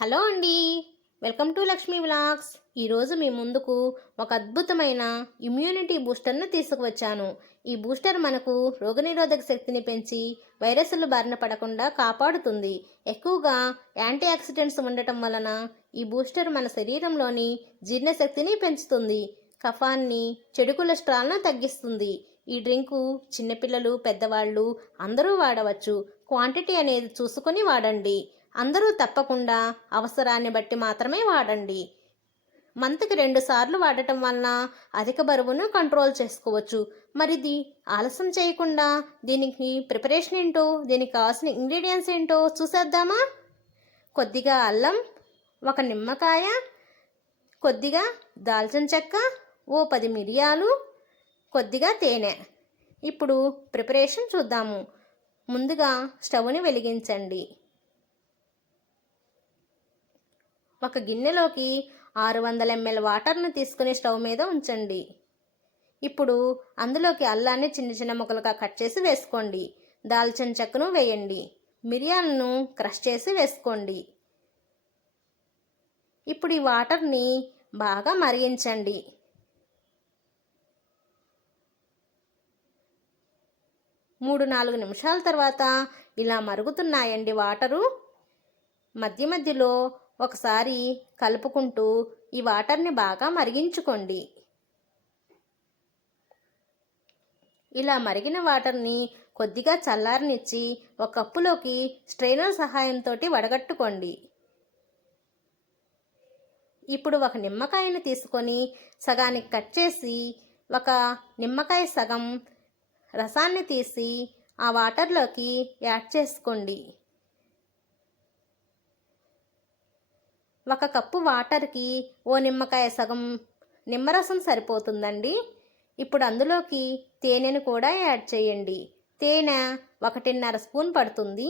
Hello అండి, welcome to Lakshmi vlogs. ఈరోజు మీ ముందుకు ఒక అద్భుతమైన ఇమ్యూనిటీ బూస్టర్ను తీసుకువచ్చాను. ఈ బూస్టర్ మనకు రోగనిరోధక శక్తిని పెంచి వైరస్లు బారిన పడకుండా కాపాడుతుంది. ఎక్కువగా యాంటీ ఆక్సిడెంట్స్ ఉండటం వలన ఈ బూస్టర్ మన శరీరంలోని జీర్ణశక్తిని పెంచుతుంది, కఫాన్ని, చెడు కొలెస్ట్రాల్ను తగ్గిస్తుంది. ఈ డ్రింకు చిన్నపిల్లలు, పెద్దవాళ్ళు అందరూ వాడవచ్చు. క్వాంటిటీ అనేది చూసుకొని వాడండి. అందరూ తప్పకుండా అవసరాన్ని బట్టి మాత్రమే వాడండి. మంత్కి 2 సార్లు వాడటం వలన అధిక బరువును కంట్రోల్ చేసుకోవచ్చు. మరిది ఆలస్యం చేయకుండా దీనికి ప్రిపరేషన్ ఏంటో, దీనికి కావాల్సిన ఇంగ్రీడియంట్స్ ఏంటో చూసేద్దామా? కొద్దిగా అల్లం, 1 నిమ్మకాయ, కొద్దిగా దాల్చిన చెక్క, ఓ 10 మిరియాలు, కొద్దిగా తేనె. ఇప్పుడు ప్రిపరేషన్ చూద్దాము. ముందుగా స్టవ్ని వెలిగించండి. ఒక గిన్నెలోకి 600 ml వాటర్ను తీసుకుని స్టవ్ మీద ఉంచండి. ఇప్పుడు అందులోకి అల్లాన్ని చిన్న చిన్న ముక్కలుగా కట్ చేసి వేసుకోండి. దాల్చిన చెక్కను వేయండి. మిరియాలను క్రష్ చేసి వేసుకోండి. ఇప్పుడు ఈ వాటర్ని బాగా మరిగించండి. మూడు 4 నిమిషాల తర్వాత ఇలా మరుగుతున్నాయండి వాటరు. మధ్య మధ్యలో ఒకసారి కలుపుకుంటూ ఈ వాటర్ని బాగా మరిగించుకోండి. ఇలా మరిగిన వాటర్ని కొద్దిగా చల్లారనిచ్చి ఒక కప్పులోకి స్ట్రైనర్ సహాయంతో వడగట్టుకోండి. ఇప్పుడు ఒక నిమ్మకాయను తీసుకొని సగానికి కట్ చేసి ఒక నిమ్మకాయ సగం రసాన్ని తీసి ఆ వాటర్లోకి యాడ్ చేసుకోండి. 1 కప్పు వాటర్కి ఓ నిమ్మకాయ సగం నిమ్మరసం సరిపోతుందండి. ఇప్పుడు అందులోకి తేనెను కూడా యాడ్ చేయండి. తేనె 1.5 స్పూన్ పడుతుంది.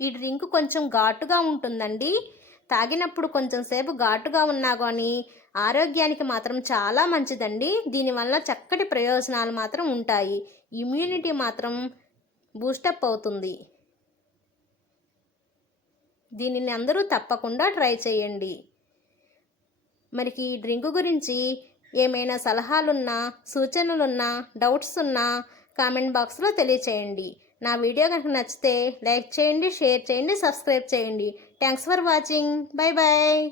ఈ డ్రింక్ కొంచెం ఘాటుగా ఉంటుందండి. తాగినప్పుడు కొంచెం సేపు ఘాటుగా ఉన్నా కానీ ఆరోగ్యానికి మాత్రం చాలా మంచిదండి. దీనివల్ల చక్కటి ప్రయోజనాలు మాత్రం ఉంటాయి. ఇమ్యూనిటీ మాత్రం బూస్టప్ అవుతుంది. దీనిని అందరూ తప్పకుండా ట్రై చేయండి. మనకి ఈ డ్రింక్ గురించి ఏమైనా సలహాలున్నా, సూచనలున్నా, డౌట్స్ ఉన్నా కామెంట్ బాక్స్లో తెలియచేయండి. నా వీడియో కనుక నచ్చితే లైక్ చేయండి, షేర్ చేయండి, సబ్స్క్రైబ్ చేయండి. Thanks for watching. Bye bye.